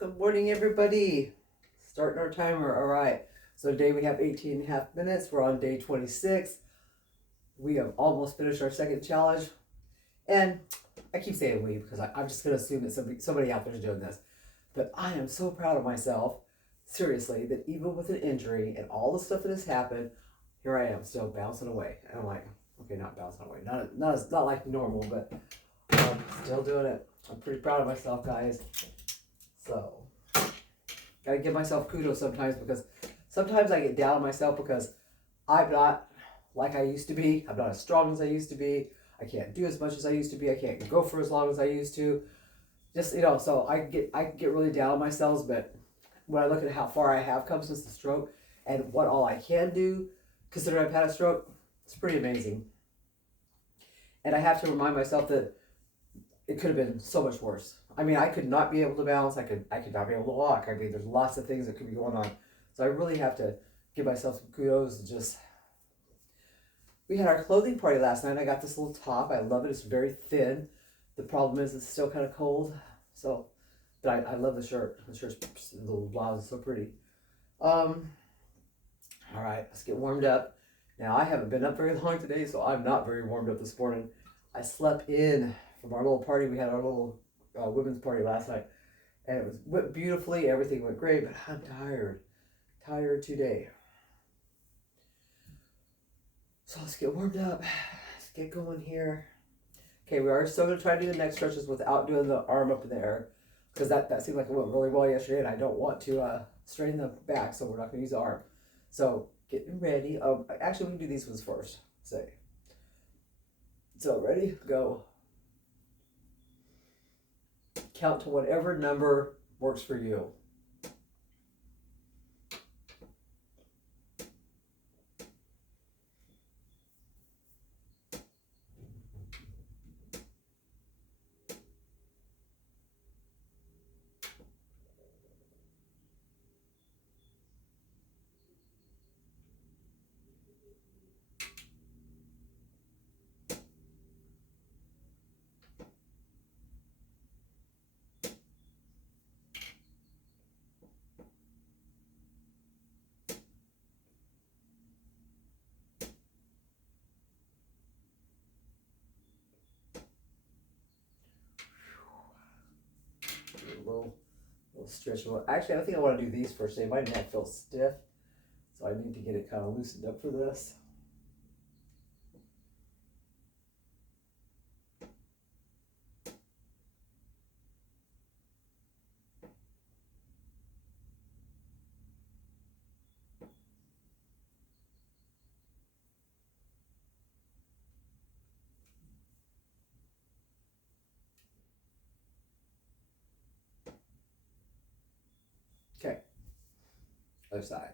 Good morning, everybody. Starting our timer. All right. So today we have 18 and a half minutes. We're on day 26. We have almost finished our second challenge. And I keep saying we because I'm just going to assume that somebody out there is doing this. But I am so proud of myself, seriously, that even with an injury and all the stuff that has happened, here I am still bouncing away. And I'm like, okay, not bouncing away. Not like normal, but still doing it. I'm pretty proud of myself, guys. So gotta give myself kudos sometimes because sometimes I get down on myself because I'm not like I used to be. I'm not as strong as I used to be. I can't do as much as I used to be. I can't go for as long as I used to. Just so I get really down on myself. But when I look at how far I have come since the stroke and what all I can do, considering I've had a stroke, it's pretty amazing. And I have to remind myself that it could have been so much worse. I mean, I could not be able to balance. I could not be able to walk. I mean, there's lots of things that could be going on. So I really have to give myself some kudos. We had our clothing party last night. I got this little top. I love it. It's very thin. The problem is it's still kind of cold. So, but I love the shirt. The shirt's the little blouse is so pretty. All right, let's get warmed up. Now I haven't been up very long today, so I'm not very warmed up this morning. I slept in from our little party. We had our little women's party last night, and it went beautifully. Everything went great, but I'm tired today. So let's get warmed up. Let's get going here. Okay, we are still gonna try to do the neck stretches without doing the arm up in the air, because that seemed like it went really well yesterday, and I don't want to strain the back, so we're not gonna use the arm. So getting ready. Actually, we can do these ones first. Say. So ready? Go. Count to whatever number works for you. A little stretch. Actually, I think I want to do these first. My neck feels stiff, so I need to get it kind of loosened up for this. Okay, other side.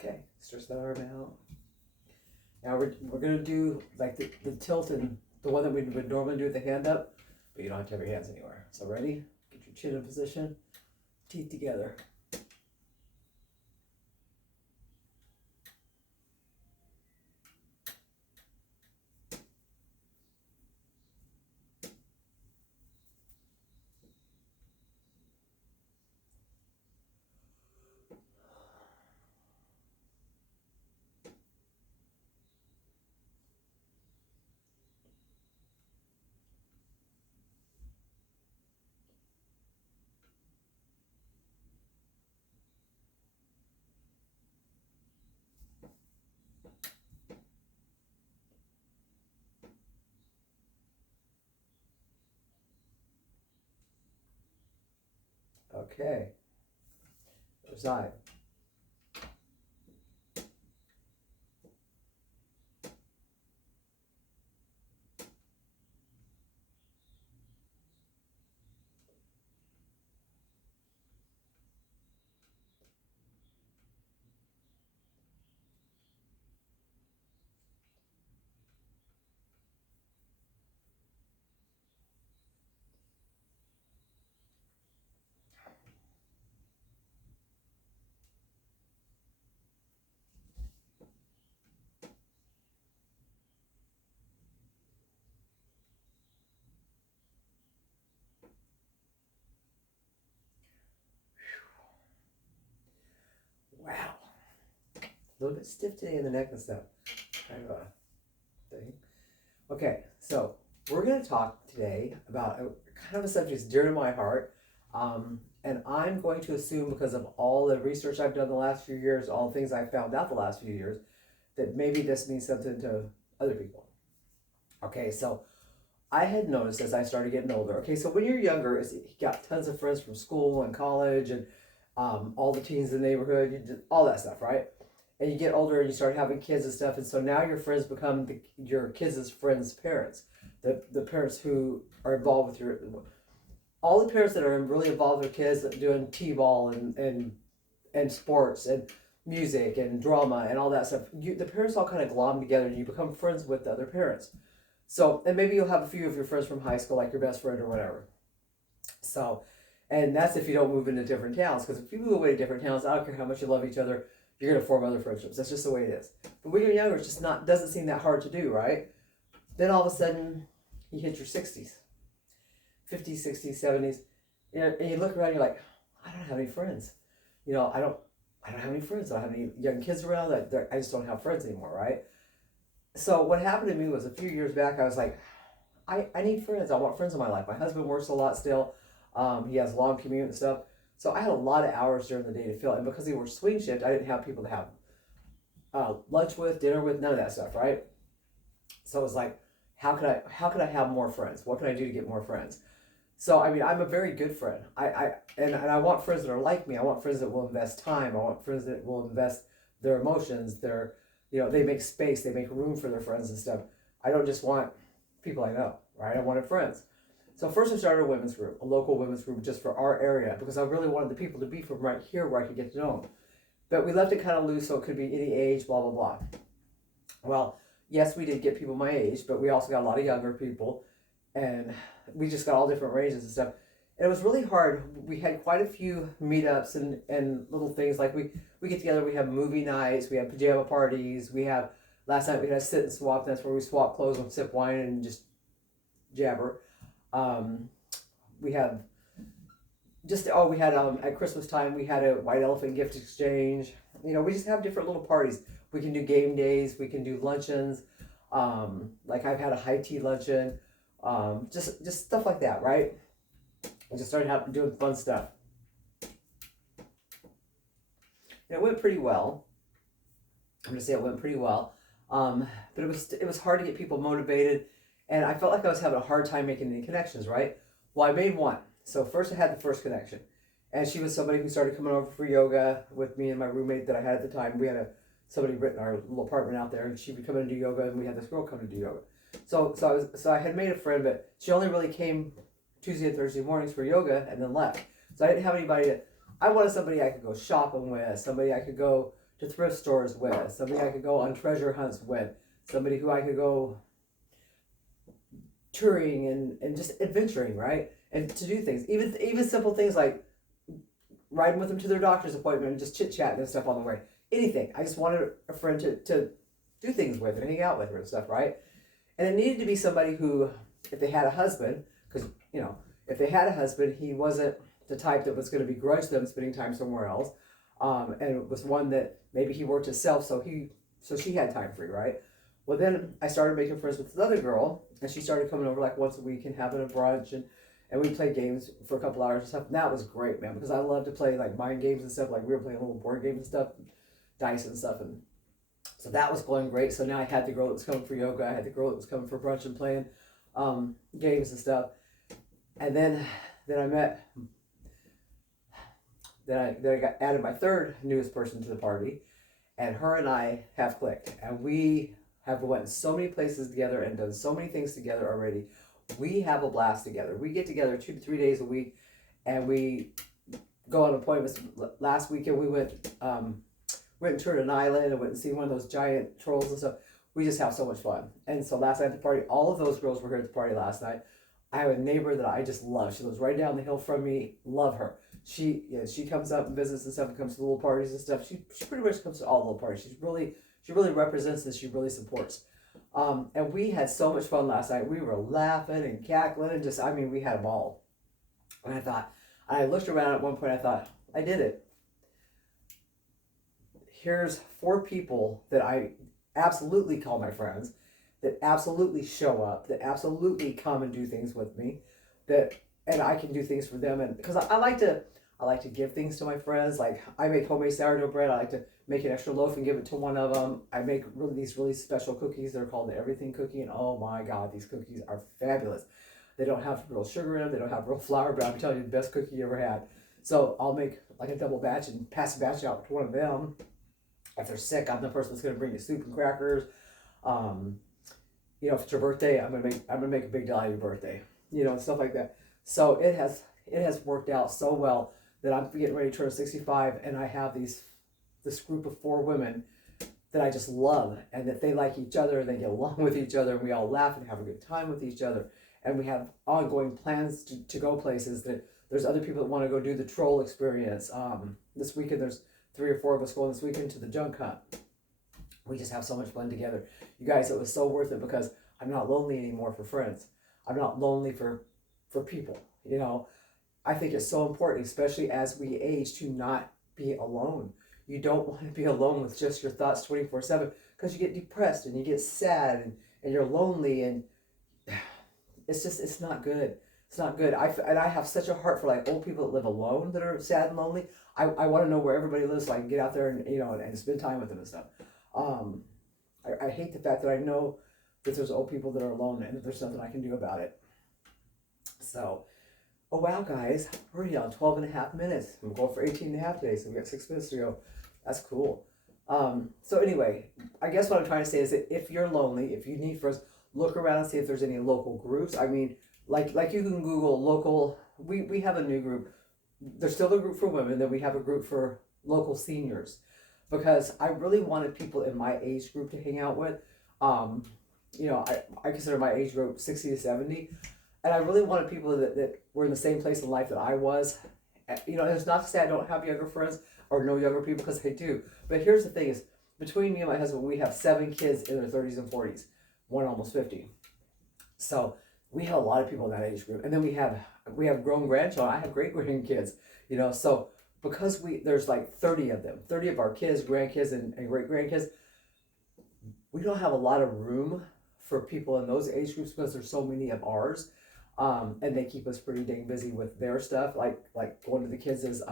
Okay, stretch that arm out. Now we're gonna do like the tilt and the one that we would normally do with the hand up, but you don't have to have your hands anywhere. So ready? Get your chin in position, teeth together. Okay, other side. Wow. A little bit stiff today in the neck and stuff. Kind of a thing. Okay, so we're going to talk today about kind of a subject that's dear to my heart. And I'm going to assume, because of all the research I've done the last few years, all the things I've found out the last few years, that maybe this means something to other people. Okay, so I had noticed as I started getting older. Okay, so when you're younger, you got tons of friends from school and college and all the teens in the neighborhood, you did all that stuff, right? And you get older and you start having kids and stuff, and so now your friends become your kids' friends' parents, the parents who are involved with all the parents that are really involved with kids doing t-ball and sports and music and drama and all that stuff. The parents all kind of glom together and you become friends with the other parents. So, and maybe you'll have a few of your friends from high school, like your best friend or whatever. So, and that's if you don't move into different towns, because if you move away to different towns, I don't care how much you love each other, you're going to form other friendships. That's just the way it is. But when you're younger, it's just doesn't seem that hard to do, right? Then all of a sudden, you hit your 60s, 50s, 60s, 70s, and you look around, you're like, I don't have any friends. I don't have any friends. I don't have any young kids around. I just don't have friends anymore, right? So what happened to me was a few years back, I was like, I need friends. I want friends in my life. My husband works a lot still. He has a long commute and stuff. So I had a lot of hours during the day to fill. And because he worked swing shift, I didn't have people to have lunch with, dinner with, none of that stuff, right? So it was like, how could I have more friends? What can I do to get more friends? So I mean, I'm a very good friend. And I want friends that are like me. I want friends that will invest time. I want friends that will invest their emotions, they make space, they make room for their friends and stuff. I don't just want people I know, right? I wanted friends. So first I started a women's group, a local women's group just for our area, because I really wanted the people to be from right here where I could get to know them. But we left it kind of loose, so it could be any age, blah, blah, blah. Well, yes, we did get people my age, but we also got a lot of younger people, and we just got all different ranges and stuff. And it was really hard. We had quite a few meetups and little things like we get together, we have movie nights, we have pajama parties, last night we had a sit and swap, that's where we swap clothes and sip wine and just jabber. We have at Christmas time, we had a white elephant gift exchange. We just have different little parties. We can do game days, we can do luncheons. Like I've had a high tea luncheon, just stuff like that, right? I just started doing fun stuff. And it went pretty well. I'm gonna say it went pretty well. But it was hard to get people motivated, and I felt like I was having a hard time making any connections, right? Well, I made one. So first I had the first connection, and she was somebody who started coming over for yoga with me and my roommate that I had at the time. We had somebody in our little apartment out there, and she would come in and do yoga, and we had this girl come to do yoga. So I had made a friend, but she only really came Tuesday and Thursday mornings for yoga and then left. So I didn't have anybody I wanted somebody I could go shopping with, somebody I could go to thrift stores with, somebody I could go on treasure hunts with, somebody who I could go touring and just adventuring, right? And to do things, even simple things like riding with them to their doctor's appointment and just chit-chatting and stuff on the way. Anything. I just wanted a friend to do things with and hang out with her and stuff, right? And it needed to be somebody who, if they had a husband, because, if they had a husband, he wasn't the type that was going to begrudge them spending time somewhere else. And it was one that maybe he worked himself, so she had time free, right? Well, then I started making friends with another girl, and she started coming over like once a week and having a brunch, and we played games for a couple hours and stuff. And that was great, man, because I love to play like mind games and stuff. Like we were playing little board games and stuff, dice and stuff, and so that was going great. So now I had the girl that was coming for yoga, I had the girl that was coming for brunch and playing games and stuff. And then I met, then I got added my third newest person to the party, and her and I have clicked, and we have went so many places together and done so many things together already. We have a blast together. We get together 2 to 3 days a week, and we go on appointments. Last weekend we went and toured an island and went and seen one of those giant trolls and stuff. We just have so much fun. And so last night at the party, all of those girls were here at the party last night. I have a neighbor that I just love. She lives right down the hill from me. Love her. She comes up and visits and stuff and comes to little parties and stuff. She pretty much comes to all the little parties. She really represents this. She really supports. And we had so much fun last night. We were laughing and cackling and we had a ball. And I looked around at one point, I thought, I did it. here's 4 people that I absolutely call my friends, that absolutely show up, that absolutely come and do things with me, that and I can do things for them. And because I like to give things to my friends. Like I make homemade sourdough bread. I like to make an extra loaf and give it to one of them. I make these really special cookies. They're called the Everything Cookie, and oh my God, these cookies are fabulous. They don't have real sugar in them. They don't have real flour, but I'm telling you, the best cookie you ever had. So I'll make like a double batch and pass a batch out to one of them. If they're sick, I'm the person that's going to bring you soup and crackers. Um, if it's your birthday, I'm gonna make a big deal out of your birthday. And stuff like that. So it has worked out so well that I'm getting ready to turn 65, and I have this group of 4 women that I just love, and that they like each other and they get along with each other, and we all laugh and have a good time with each other, and we have ongoing plans to go places. That there's other people that want to go do the troll experience. This weekend there's 3 or 4 of us going this weekend to the junk hunt. We just have so much fun together. You guys, it was so worth it because I'm not lonely anymore for friends. I'm not lonely for people. I think it's so important, especially as we age, to not be alone. You don't want to be alone with just your thoughts 24/7, because you get depressed and you get sad, and you're lonely, and it's not good. It's not good. I have such a heart for like old people that live alone that are sad and lonely. I want to know where everybody lives so I can get out there and and spend time with them and stuff. I hate the fact that I know that there's old people that are alone and that there's nothing I can do about it. So, oh wow, guys, we're already on 12 and a half minutes. We're going for 18 and a half today, so we got 6 minutes to go. That's cool. So anyway, I guess what I'm trying to say is that if you're lonely, if you need friends, look around and see if there's any local groups. I mean, like you can Google local. We have a new group. There's still a group for women. Then we have a group for local seniors, because I really wanted people in my age group to hang out with. I consider my age group 60 to 70. And I really wanted people that were in the same place in life that I was. It's not to say I don't have younger friends or no younger people, because I do. But here's the thing is, between me and my husband, we have 7 kids in their 30s and 40s. One almost 50. So we have a lot of people in that age group. And then we have grown grandchildren. I have great grandkids, so because there's like 30 of them, 30 of our kids, grandkids, and great grandkids, we don't have a lot of room for people in those age groups because there's so many of ours. And they keep us pretty dang busy with their stuff. Like one of the kids is,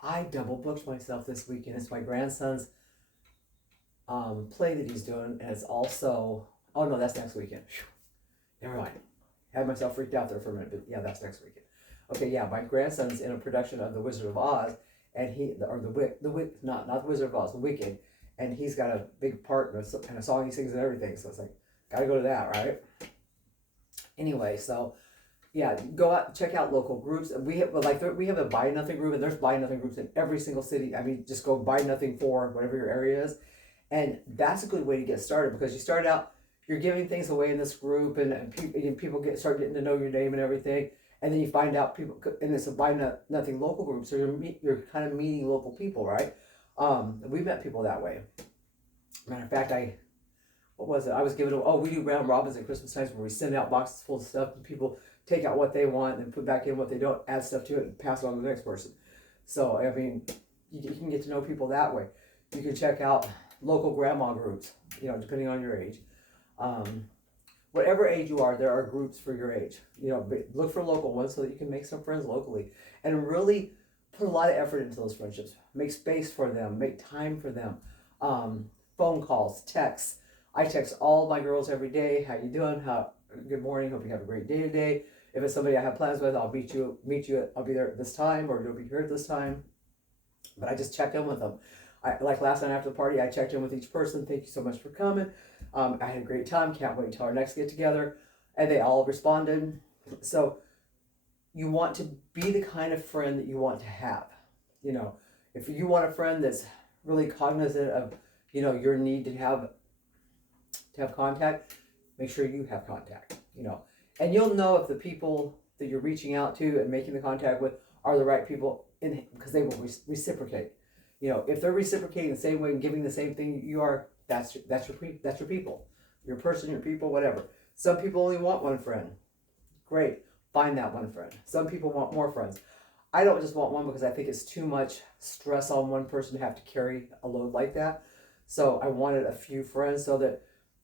I double booked myself this weekend. It's my grandson's play that he's doing, and it's also, oh no, that's next weekend. Never mind. Had myself freaked out there for a minute, but yeah, that's next weekend. Okay, yeah, my grandson's in a production of The Wizard of Oz, and not The Wizard of Oz, The Wicked, and he's got a big part in a song he sings and everything. So it's like, gotta go to that, right? Anyway, so yeah, go out, check out local groups. We have a Buy Nothing group, and there's Buy Nothing groups in every single city. I mean, just go Buy Nothing for whatever your area is, and that's a good way to get started, because you start out, you're giving things away in this group, and people start getting to know your name and everything, and then you find out people, and it's a Buy Nothing local group, so you're kind of meeting local people, right? We met people that way. Matter of fact, what was it? I was giving, we do round robins at Christmas times where we send out boxes full of stuff and people take out what they want and then put back in what they don't, add stuff to it and pass it on to the next person. So, I mean, you can get to know people that way. You can check out local grandma groups, depending on your age. Whatever age you are, there are groups for your age. Look for local ones so that you can make some friends locally and really put a lot of effort into those friendships. Make space for them, make time for them. Phone calls, texts. I text all my girls every day. How you doing? Good morning. Hope you have a great day today. If it's somebody I have plans with, I'll meet you. I'll be there at this time, or you'll be here at this time. But I just check in with them. Like last night after the party, I checked in with each person. Thank you so much for coming. I had a great time. Can't wait until our next get together. And they all responded. So you want to be the kind of friend that you want to have. If you want a friend that's really cognizant of, your need to have contact, make sure you have contact, and you'll know if the people that you're reaching out to and making the contact with are the right people, because they will reciprocate. If they're reciprocating the same way and giving the same thing you are, that's your people, your person, your people, whatever. Some people only want one friend. Great, find that one friend. Some people want more friends. I don't just want one because I think it's too much stress on one person to have to carry a load like that. So I wanted a few friends so that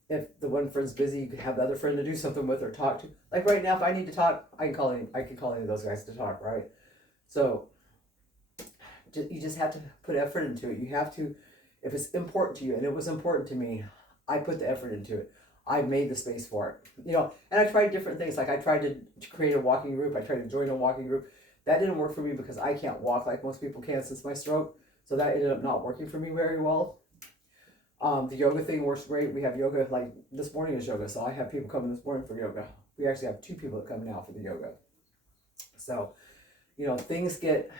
if the one friend's busy, you can have the other friend to do something with or talk to. Like right now, if I need to talk, I can call any of those guys to talk, right? So you just have to put effort into it. You have to, if it's important to you, and it was important to me, I put the effort into it. I made the space for it, and I tried different things. Like I tried to create a walking group. I tried to join a walking group. That didn't work for me because I can't walk like most people can since my stroke. So that ended up not working for me very well. The yoga thing works great. We have yoga, like this morning is yoga. So I have people coming this morning for yoga. We actually have 2 people that come now for the yoga. So, things get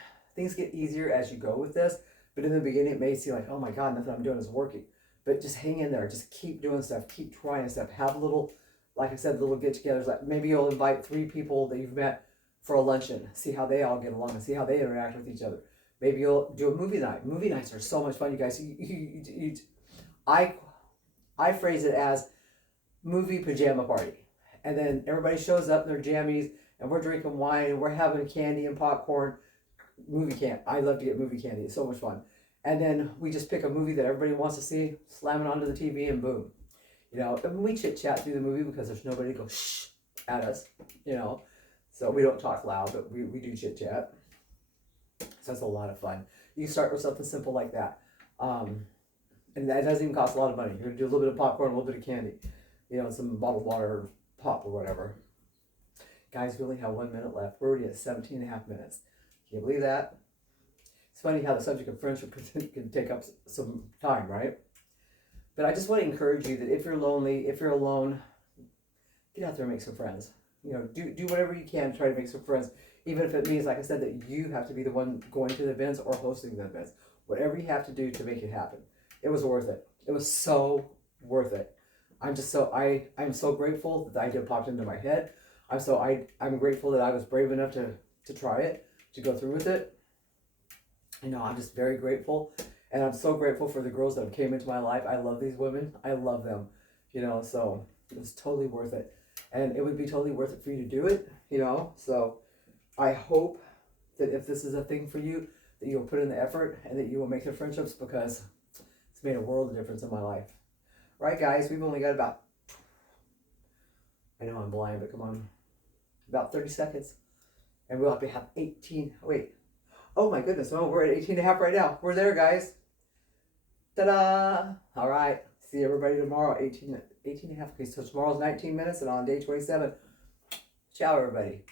easier as you go with this. But in the beginning, it may seem like, oh my God, nothing I'm doing is working. But just hang in there. Just keep doing stuff. Keep trying stuff. Have little, like I said, little get-togethers. Like maybe you'll invite 3 people that you've met for a luncheon. See how they all get along and see how they interact with each other. Maybe you'll do a movie night. Movie nights are so much fun, you guys. I phrase it as movie pajama party. And then everybody shows up in their jammies and we're drinking wine and we're having candy and popcorn. Movie can't. I love to get movie candy. It's so much fun. And then we just pick a movie that everybody wants to see, slam it onto the TV, and boom. And we chit chat through the movie because there's nobody to go shh at us, So we don't talk loud, but we do chit chat. So that's a lot of fun. You start with something simple like that. And that doesn't even cost a lot of money. You're going to do a little bit of popcorn, a little bit of candy, some bottled water or pop or whatever. Guys, we only have 1 minute left. We're already at 17 and a half minutes. Can you believe that? It's funny how the subject of friendship can take up some time, right? But I just want to encourage you that if you're lonely, if you're alone, get out there and make some friends. Do whatever you can to try to make some friends. Even if it means, like I said, that you have to be the one going to the events or hosting the events. Whatever you have to do to make it happen. It was worth it. It was so worth it. I'm so grateful that the idea popped into my head. I'm grateful that I was brave enough to try it, to go through with it. I'm just very grateful. And I'm so grateful for the girls that have came into my life. I love these women. I love them. So it was totally worth it. And it would be totally worth it for you to do it, So I hope that if this is a thing for you, that you'll put in the effort and that you will make the friendships, because it's made a world of difference in my life. Right, guys, we've only got about, I know I'm blind, but come on, about 30 seconds. And we'll have to have 18, wait. Oh my goodness, we're at 18 and a half right now. We're there, guys. Ta-da! All right, see everybody tomorrow, 18 and a half. Okay, so tomorrow's 19 minutes and on day 27. Ciao, everybody.